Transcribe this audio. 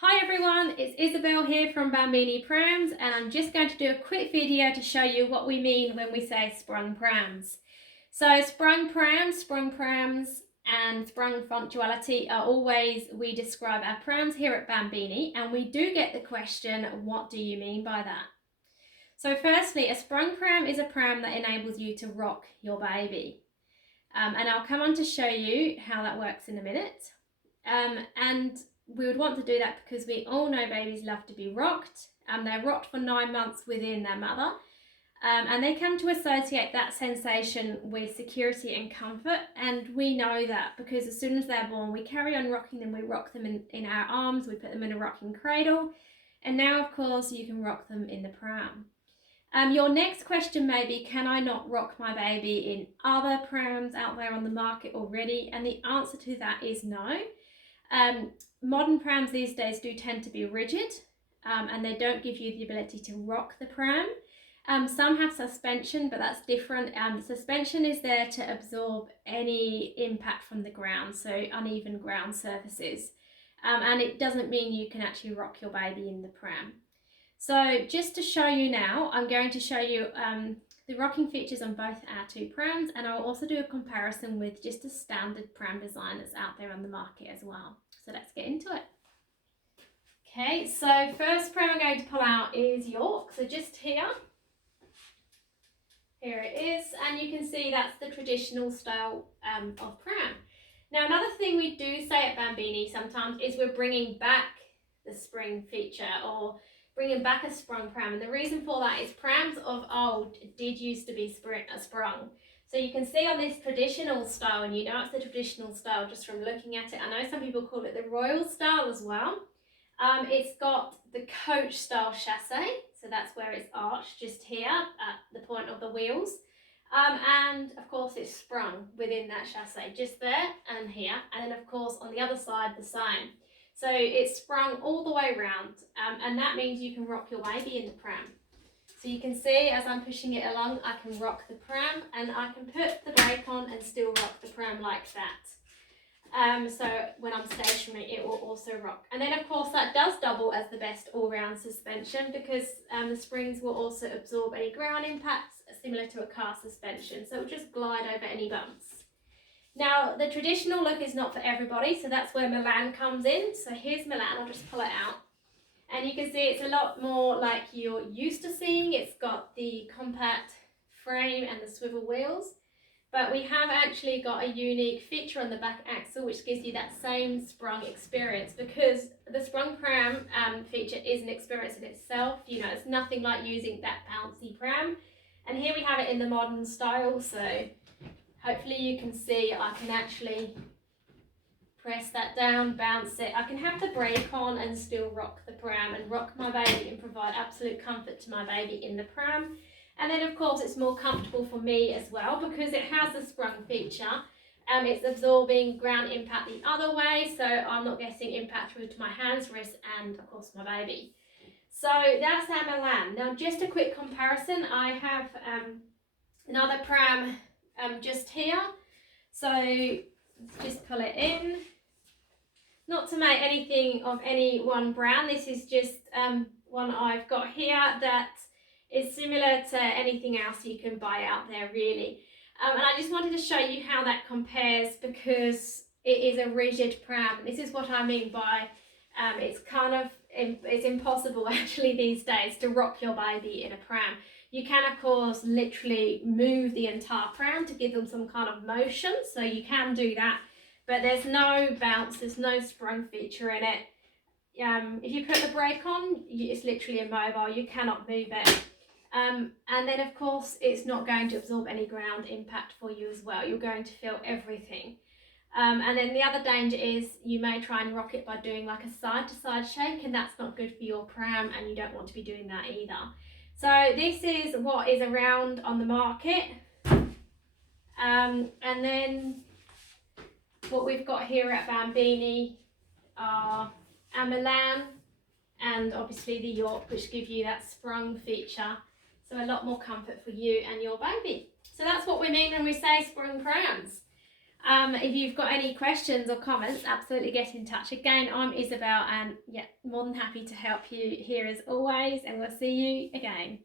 Hi everyone, it's Isabel here from Bambini Prams, and I'm just going to do a quick video to show you what we mean when we say sprung prams. So sprung prams and sprung front duality are always, we describe our prams here at Bambini, and we do get the question, what do you mean by that? So firstly, a sprung pram is a pram that enables you to rock your baby. And I'll come on to show you how that works in a minute. And we would want to do that because we all know babies love to be rocked. They're rocked for 9 months within their mother. And they come to associate that sensation with security and comfort. And we know that because as soon as they're born, we carry on rocking them. We rock them in our arms, we put them in a rocking cradle. And now, of course, you can rock them in the pram. Your next question may be, can I not rock my baby in other prams out there on the market already? And the answer to that is no. Modern prams these days do tend to be rigid, and they don't give you the ability to rock the pram. Some have suspension, but that's different. The suspension is there to absorb any impact from the ground, so uneven ground surfaces. And it doesn't mean you can actually rock your baby in the pram. So just to show you now, I'm going to show you the rocking features on both our two prams, and I'll also do a comparison with just a standard pram design that's out there on the market as well. So let's get into it. Okay, so first pram I'm going to pull out is York. So just here it is, and you can see that's the traditional style of pram. Now another thing we do say at Bambini sometimes is we're bringing back the spring feature, or bringing back a sprung pram, and the reason for that is prams of old did used to be sprung. So you can see on this traditional style, and you know it's the traditional style just from looking at it. I know some people call it the royal style as well. It's got the coach style chassis, so that's where it's arched just here at the point of the wheels. And of course it's sprung within that chassis just there and here, and then of course on the other side the same. So it's sprung all the way around, and that means you can rock your baby in the pram. So you can see as I'm pushing it along, I can rock the pram, and I can put the brake on and still rock the pram like that. So when I'm stationary, it will also rock. And then of course that does double as the best all-round suspension, because the springs will also absorb any ground impacts similar to a car suspension. So it will just glide over any bumps. Now, the traditional look is not for everybody, so that's where Milan comes in. So here's Milan, I'll just pull it out. And you can see it's a lot more like you're used to seeing. It's got the compact frame and the swivel wheels. But we have actually got a unique feature on the back axle which gives you that same sprung experience, because the sprung pram feature is an experience in itself. You know, it's nothing like using that bouncy pram. And here we have it in the modern style, so hopefully you can see I can actually press that down, bounce it. I can have the brake on and still rock the pram and rock my baby and provide absolute comfort to my baby in the pram. And then of course it's more comfortable for me as well because it has the sprung feature. It's absorbing ground impact the other way, so I'm not getting impact through to my hands, wrists, and of course my baby. So that's our Milan. Now just a quick comparison, I have another pram just here. So let's just pull it in. Not to make anything of any one brand, this is just one I've got here that is similar to anything else you can buy out there really. And I just wanted to show you how that compares, because it is a rigid pram. This is what I mean by it's impossible actually these days to rock your baby in a pram. You can of course literally move the entire pram to give them some kind of motion, so you can do that, but there's no bounce, there's no sprung feature in it. If you put the brake on, it's literally immobile, you cannot move it. And then of course it's not going to absorb any ground impact for you as well, you're going to feel everything. And then the other danger is you may try and rock it by doing like a side-to-side shake, and that's not good for your pram, and you don't want to be doing that either. So this is what is around on the market. And then what we've got here at Bambini are our Milan and obviously the York, which give you that sprung feature. So a lot more comfort for you and your baby. So that's what we mean when we say sprung prams. If you've got any questions or comments, absolutely get in touch. Again, I'm Isabel, and yeah, more than happy to help you here as always, and we'll see you again.